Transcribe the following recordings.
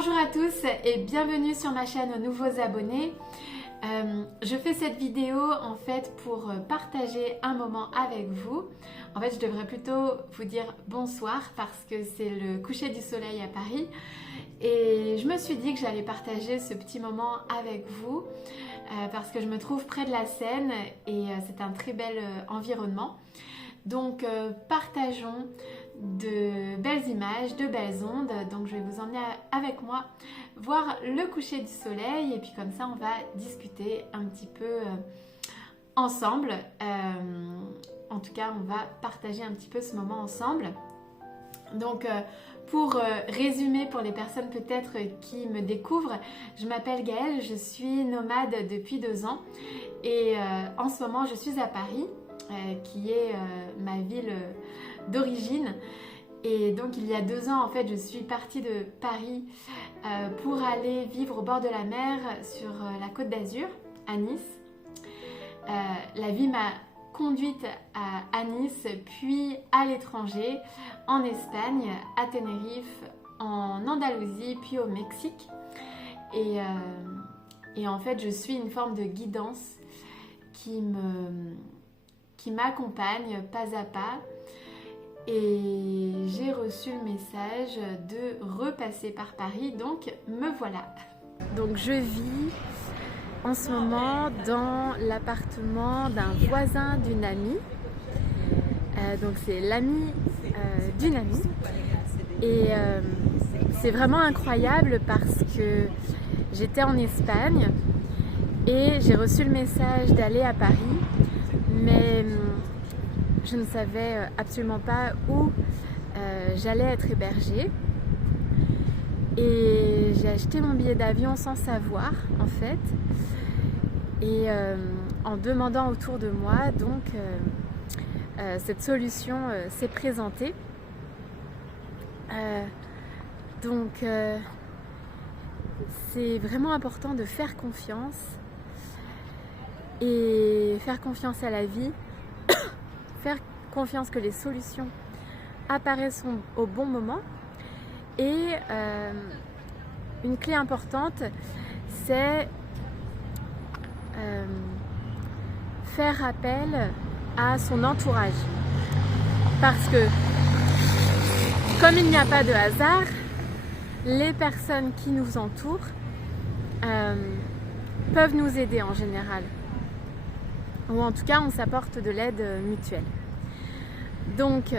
Bonjour à tous et bienvenue sur ma chaîne aux nouveaux abonnés. Je fais cette vidéo en fait pour partager un moment avec vous. En fait, je devrais plutôt vous dire bonsoir parce que c'est le coucher du soleil à Paris. Et je me suis dit que j'allais partager ce petit moment avec vous parce que je me trouve près de la Seine et c'est un très bel environnement. Donc partageons de belles images, de belles ondes. Donc je vais vous emmener avec moi voir le coucher du soleil et puis comme ça on va discuter un petit peu ensemble. En tout cas on va partager un petit peu ce moment ensemble. Donc pour résumer pour les personnes peut-être qui me découvrent, je m'appelle Gaëlle, je suis nomade depuis 2 ans et en ce moment je suis à Paris. Qui est ma ville d'origine. Et donc il y a 2 ans en fait je suis partie de Paris pour aller vivre au bord de la mer sur la Côte d'Azur à Nice. La vie m'a conduite à Nice puis à l'étranger, en Espagne, à Tenerife, en Andalousie puis au Mexique. Et en fait je suis une forme de guidance qui m'accompagne pas à pas et j'ai reçu le message de repasser par Paris, donc me voilà. Donc je vis en ce moment dans l'appartement d'un voisin d'une amie, donc c'est l'ami d'une amie et c'est vraiment incroyable parce que j'étais en Espagne et j'ai reçu le message d'aller à Paris. Mais je ne savais absolument pas où j'allais être hébergée. Et j'ai acheté mon billet d'avion sans savoir, en fait. Et en demandant autour de moi, donc, cette solution s'est présentée. Donc, c'est vraiment important de faire confiance. Et faire confiance à la vie, faire confiance que les solutions apparaissent au bon moment. Et une clé importante, c'est faire appel à son entourage. Parce que, comme il n'y a pas de hasard, les personnes qui nous entourent peuvent nous aider en général. Ou en tout cas on s'apporte de l'aide mutuelle. Donc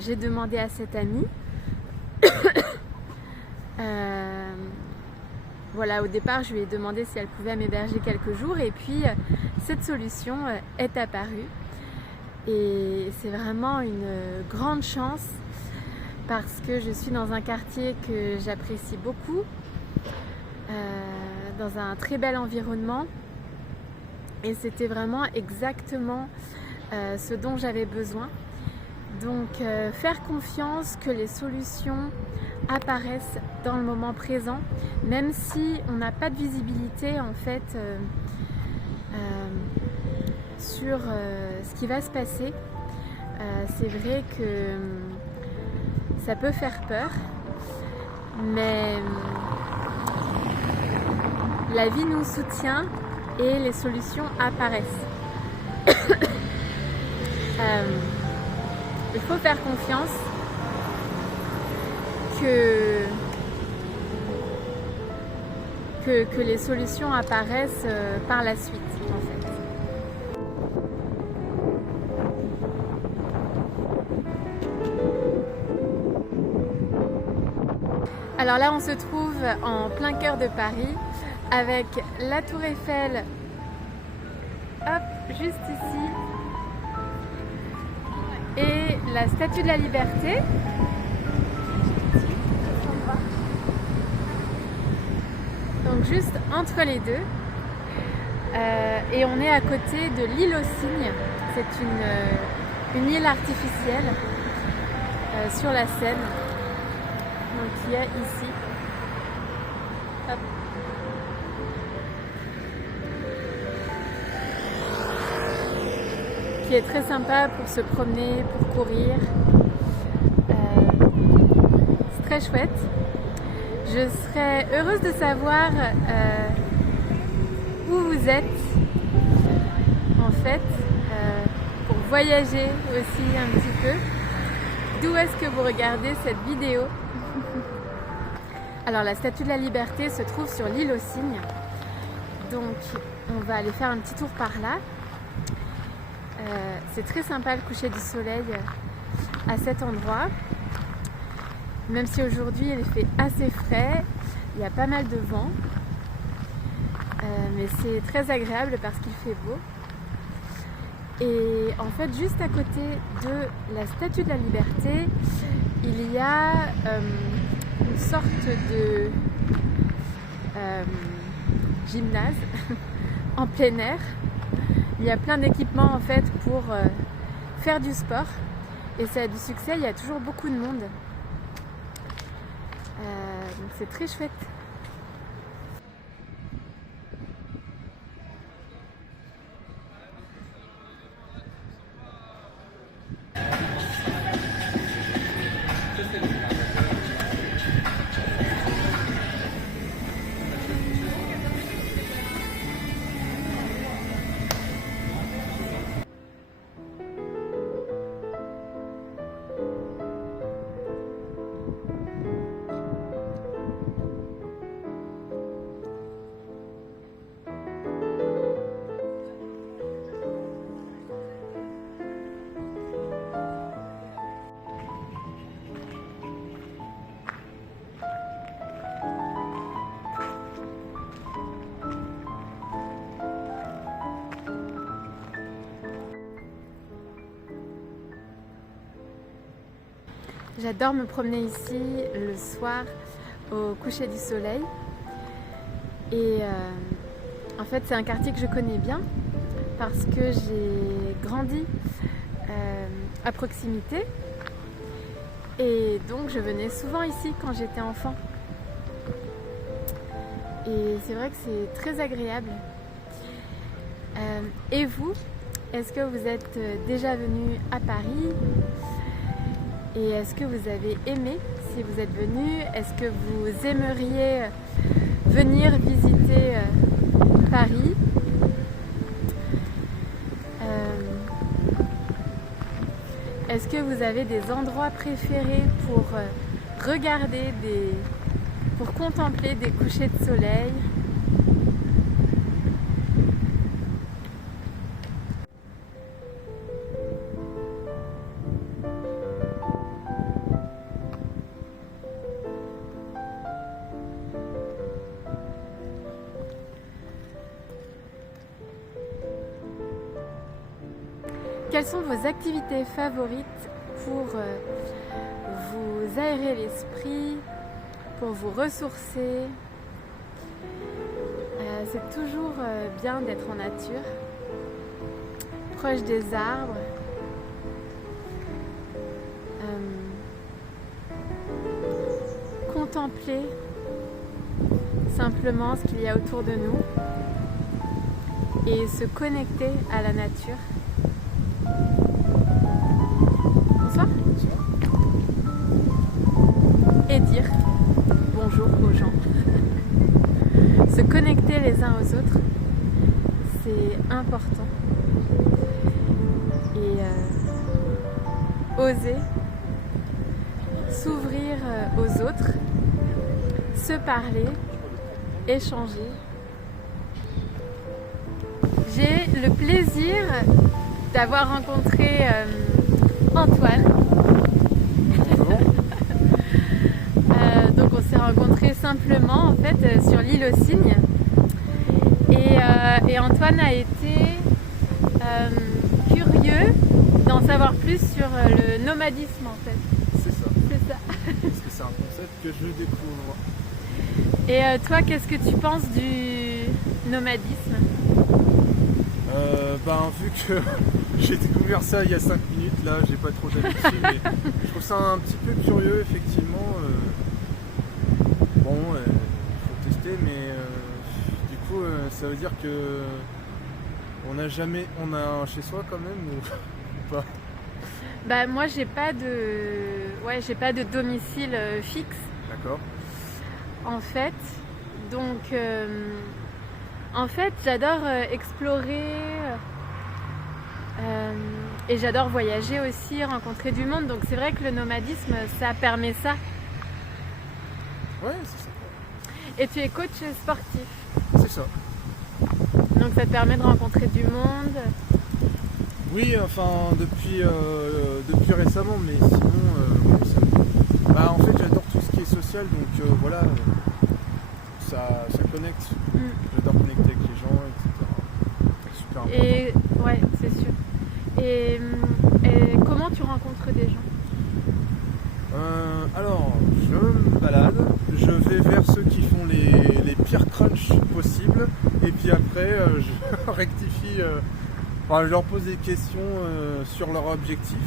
j'ai demandé à cette amie, voilà, au départ je lui ai demandé si elle pouvait m'héberger quelques jours et puis cette solution est apparue et c'est vraiment une grande chance parce que je suis dans un quartier que j'apprécie beaucoup, dans un très bel environnement. Et c'était vraiment exactement ce dont j'avais besoin. Donc faire confiance que les solutions apparaissent dans le moment présent, même si on n'a pas de visibilité en fait sur ce qui va se passer. C'est vrai que ça peut faire peur, mais la vie nous soutient et les solutions apparaissent. Il faut faire confiance que les solutions apparaissent par la suite en fait. Alors là on se trouve en plein cœur de Paris avec la tour Eiffel, hop, juste ici, et la Statue de la Liberté. Donc juste entre les deux. Et on est à côté de l'île aux Cygnes. C'est une île artificielle sur la Seine. Donc il y a ici. Hop. Qui est très sympa pour se promener, pour courir. C'est très chouette. Je serais heureuse de savoir où vous êtes en fait, pour voyager aussi un petit peu. D'où est-ce que vous regardez cette vidéo? Alors la Statue de la Liberté se trouve sur l'île aux Cygnes. Donc on va aller faire un petit tour par là. C'est très sympa le coucher du soleil à cet endroit. Même si aujourd'hui il fait assez frais, il y a pas mal de vent. Mais c'est très agréable parce qu'il fait beau. Et en fait, juste à côté de la Statue de la Liberté, il y a une sorte de gymnase en plein air. Il y a plein d'équipements en fait pour faire du sport. Et ça a du succès, il y a toujours beaucoup de monde. Donc c'est très chouette. J'adore me promener ici le soir au coucher du soleil. Et en fait, c'est un quartier que je connais bien parce que j'ai grandi à proximité. Et donc, je venais souvent ici quand j'étais enfant. Et c'est vrai que c'est très agréable. Et vous, est-ce que vous êtes déjà venu à Paris ? Et est-ce que vous avez aimé si vous êtes venu? Est-ce que vous aimeriez venir visiter Paris? Est-ce que vous avez des endroits préférés pour regarder, pour contempler des couchers de soleil? Quelles sont vos activités favorites pour vous aérer l'esprit, pour vous ressourcer? C'est toujours bien d'être en nature, proche des arbres. Contempler simplement ce qu'il y a autour de nous et se connecter à la nature. Bonsoir. Et dire bonjour aux gens. Se connecter les uns aux autres, c'est important. Et oser s'ouvrir aux autres, se parler, échanger. J'ai le plaisir d'avoir rencontré Antoine. Donc on s'est rencontrés simplement en fait sur l'île aux Cygnes. Et Antoine a été curieux d'en savoir plus sur le nomadisme en fait. C'est ça. C'est ça. Parce que c'est un concept que je découvre. Et toi, qu'est-ce que tu penses du nomadisme? Vu que j'ai découvert ça il y a 5 minutes, là, j'ai pas trop d'habitude, mais je trouve ça un petit peu curieux, effectivement. Faut tester, mais du coup, ça veut dire que on a un chez soi quand même ou pas? Bah moi j'ai pas de domicile fixe. D'accord. en fait. Donc, en fait, j'adore explorer et j'adore voyager aussi, rencontrer du monde. Donc, c'est vrai que le nomadisme, ça permet ça. Ouais, c'est ça. Et tu es coach sportif. C'est ça. Donc, ça te permet de rencontrer du monde. Oui, enfin, depuis récemment, mais sinon, en fait, j'adore tout ce qui est social, donc voilà, ça connecte. J'adore connecter avec les gens, etc. C'est super important. Et ouais, c'est sûr. Et comment tu rencontres des gens? Alors, je me balade, je vais vers ceux qui font les pires crunchs possibles, et puis après, je rectifie, je leur pose des questions sur leur objectif.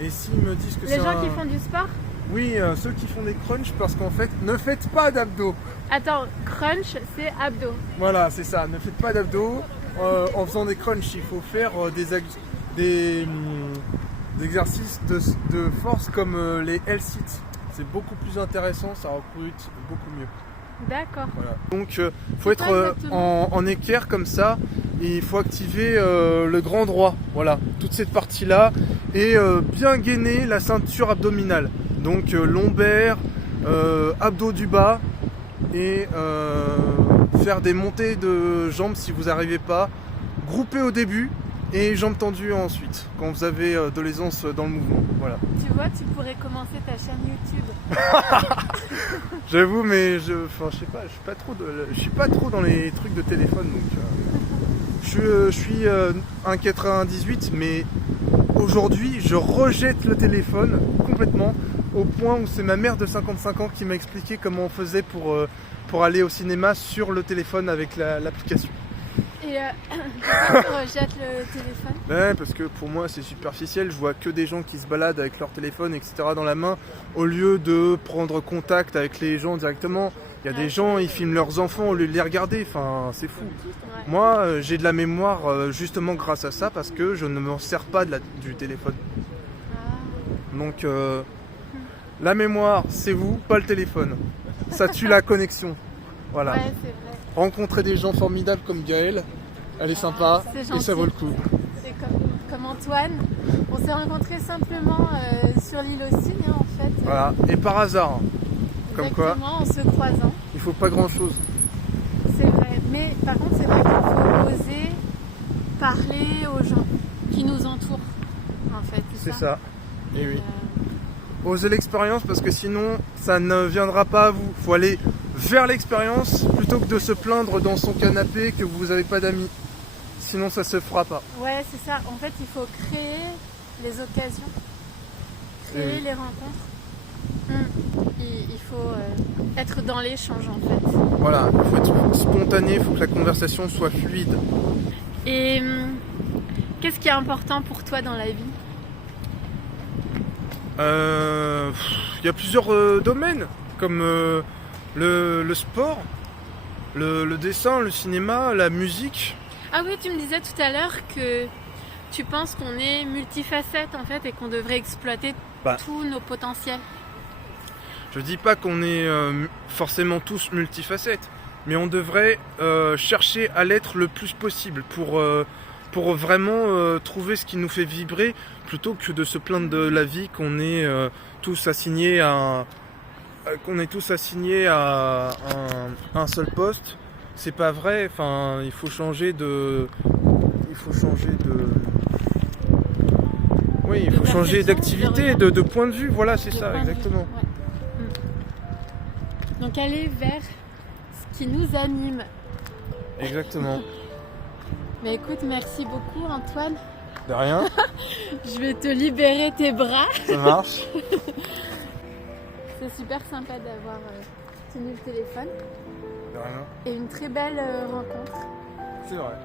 Et s'ils me disent que Les gens qui font du sport? Oui, ceux qui font des crunchs, parce qu'en fait, ne faites pas d'abdos. Attends, crunch, c'est abdos. Voilà, c'est ça, ne faites pas d'abdos. En faisant des crunchs, il faut faire des exercices de force comme les L-sit. C'est beaucoup plus intéressant, ça recrute beaucoup mieux. D'accord. Voilà. Donc, il faut être en équerre comme ça, et il faut activer le grand droit. Voilà, toute cette partie-là, et bien gainer la ceinture abdominale. Donc, lombaire, abdos du bas, et faire des montées de jambes si vous n'arrivez pas. Grouper au début et jambes tendues ensuite, quand vous avez de l'aisance dans le mouvement. Voilà. Tu vois, tu pourrais commencer ta chaîne YouTube. J'avoue, mais je sais pas, je suis pas trop dans les trucs de téléphone, donc je suis un 98, mais aujourd'hui je rejette le téléphone complètement, au point où c'est ma mère de 55 ans qui m'a expliqué comment on faisait pour aller au cinéma sur le téléphone avec l'application. Et pourquoi tu rejettes le téléphone? Ouais, parce que pour moi c'est superficiel, je vois que des gens qui se baladent avec leur téléphone, etc. dans la main, au lieu de prendre contact avec les gens directement. Il y a des gens, ils filment leurs enfants au lieu de les regarder, enfin c'est fou. Ouais. Moi j'ai de la mémoire justement grâce à ça, parce que je ne m'en sers pas du téléphone. Donc la mémoire c'est vous, pas le téléphone. Ça tue la connexion. Voilà. Ouais, c'est vrai. Rencontrer des gens formidables comme Gaëlle, elle est sympa et ça vaut le coup. C'est comme Antoine. On s'est rencontrés simplement sur l'île aux Cygnes, en fait. Voilà, et par hasard, comme quoi, Exactement, en se croisant. il faut pas grand chose. C'est vrai, mais par contre c'est vrai qu'il faut oser parler aux gens qui nous entourent, en fait. C'est ça, et oui. Osez l'expérience, parce que sinon ça ne viendra pas à vous. Il faut aller vers l'expérience plutôt que de se plaindre dans son canapé que vous n'avez pas d'amis. Sinon ça se fera pas. Ouais, c'est ça. En fait, il faut créer les occasions, créer les rencontres. Il faut être dans l'échange, en fait. Voilà, il faut être spontané, il faut que la conversation soit fluide. Et qu'est-ce qui est important pour toi dans la vie? Il y a plusieurs domaines, comme le sport, le dessin, le cinéma, la musique. Ah oui, tu me disais tout à l'heure que tu penses qu'on est multifacette en fait et qu'on devrait exploiter tous nos potentiels. Je dis pas qu'on est forcément tous multifacettes, mais on devrait chercher à l'être le plus possible pour vraiment trouver ce qui nous fait vibrer, plutôt que de se plaindre de la vie qu'on est tous assignés à un seul poste. C'est pas vrai. Enfin, il faut changer d'activité, de point de vue. Voilà, c'est ça, exactement. Ouais. Donc aller vers ce qui nous anime. Exactement. Mais écoute, merci beaucoup Antoine. De rien. Je vais te libérer tes bras. Ça marche. C'est super sympa d'avoir tenu le téléphone. De rien. Et une très belle rencontre. C'est vrai.